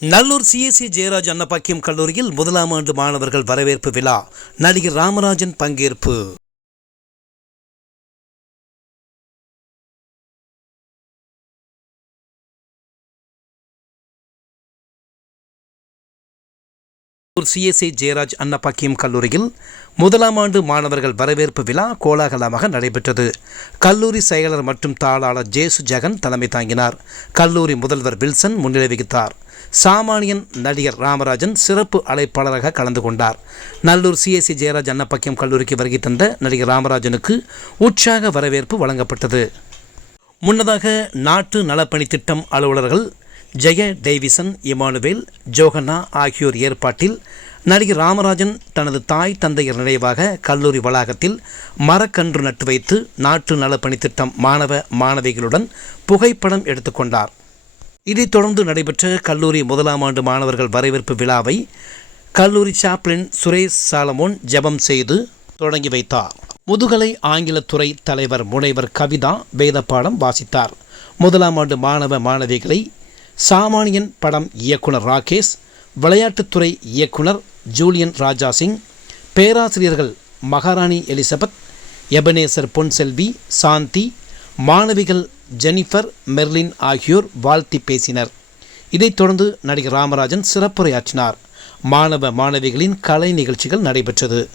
Nallur CSC Jayaraj Annabakkiyam கல்லூரியில் முதலாம் ஆண்டு மாணவர்கள் வரவேற்பு விழா. நடிகர் ராமராஜன் பங்கேற்பு. நல்லூர் ஜெயராஜ் அன்னபாக்கியம் கல்லூரியில் முதலாம் ஆண்டு மாணவர்கள் வரவேற்பு விழா கோலாகலமாக நடைபெற்றது. கல்லூரி செயலர் மற்றும் தாளாளர் ஜேசு ஜெகன் தலைமை தாங்கினார். கல்லூரி முதல்வர் வில்சன் முன்னிலை வகித்தார். சாமானியன் நடிகர் ராமராஜன் சிறப்பு அழைப்பாளராக கலந்து கொண்டார். நல்லூர் சிஎஸ்சி ஜெயராஜ் அன்னப்பாக்கியம் கல்லூரிக்கு வருகை தந்த நடிகர் ராமராஜனுக்கு உற்சாக வரவேற்பு வழங்கப்பட்டது. முன்னதாக நாட்டு நலப்பணி திட்டம் அலுவலர்கள் ஜெய டேவிசன் இமானுவேல் ஜோகன்னா ஆகியோர் ஏற்பாட்டில் நடிகர் ராமராஜன் தனது தாய் தந்தையர் நினைவாக கல்லூரி வளாகத்தில் மரக்கன்று நட்டு வைத்து நாட்டு நலப்பணித்திட்டம் மாணவ மாணவிகளுடன் புகைப்படம் எடுத்துக்கொண்டார் இதைத் தொடர்ந்து நடைபெற்ற கல்லூரி முதலாம் ஆண்டு மாணவர்கள் வரவேற்பு விழாவை கல்லூரி சாப்ளின் சுரேஷ் சாலமோன் ஜெபம் செய்து தொடங்கி வைத்தார். முதுகலை ஆங்கிலத்துறை தலைவர் முனைவர் கவிதா வேதப்பாடம் வாசித்தார். முதலாம் ஆண்டு மாணவ மாணவிகளை சாமானியன் படம் இயக்குனர் ராகேஷ் விளையாட்டுத்துறை இயக்குனர் ஜூலியன் ராஜா சிங் பேராசிரியர்கள் மகாராணி எலிசபெத் எபனேசர் பொன்செல்வி சாந்தி மாணவிகள் ஜெனிஃபர் மெர்லின் ஆகியோர் வாழ்த்தி பேசினர். இதைத் தொடர்ந்து நடிகர் ராமராஜன் சிறப்புரையாற்றினார். மாணவ மாணவிகளின் கலை நிகழ்ச்சிகள் நடைபெற்றது.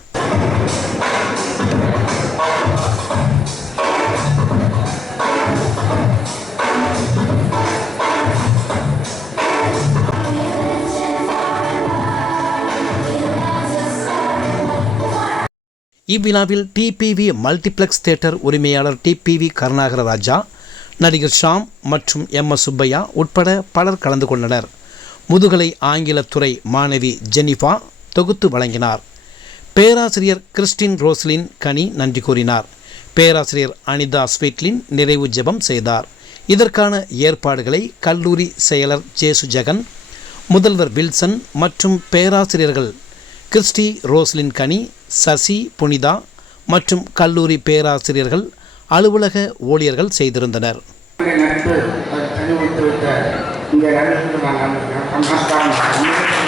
இவ்விழாவில் டிபிவி மல்டிப்ளெக்ஸ் தியேட்டர் உரிமையாளர் டிபிவி கருணாகர ராஜா நடிகர் ஷாம் மற்றும் எம் எஸ் சுப்பையா உட்பட பலர் கலந்து கொண்டனர். முதுகலை ஆங்கிலத்துறை மாணவி ஜெனிஃபா தொகுத்து வழங்கினார். பேராசிரியர் கிறிஸ்டின் ரோஸ்லின் கனி நன்றி கூறினார். பேராசிரியர் அனிதா ஸ்வீட்லின் நிறைவு ஜெபம் செய்தார். இதற்கான ஏற்பாடுகளை கல்லூரி செயலர் ஜேசு ஜெகன் முதல்வர் வில்சன் மற்றும் பேராசிரியர்கள் கிறிஸ்டி ரோஸ்லின் கனி சசி புனிதா மற்றும் கல்லூரி பேராசிரியர்கள் அலுவலக ஊழியர்கள் செய்திருந்தனர். நட்பு விட்ட இந்த நான் நமஸ்காரம்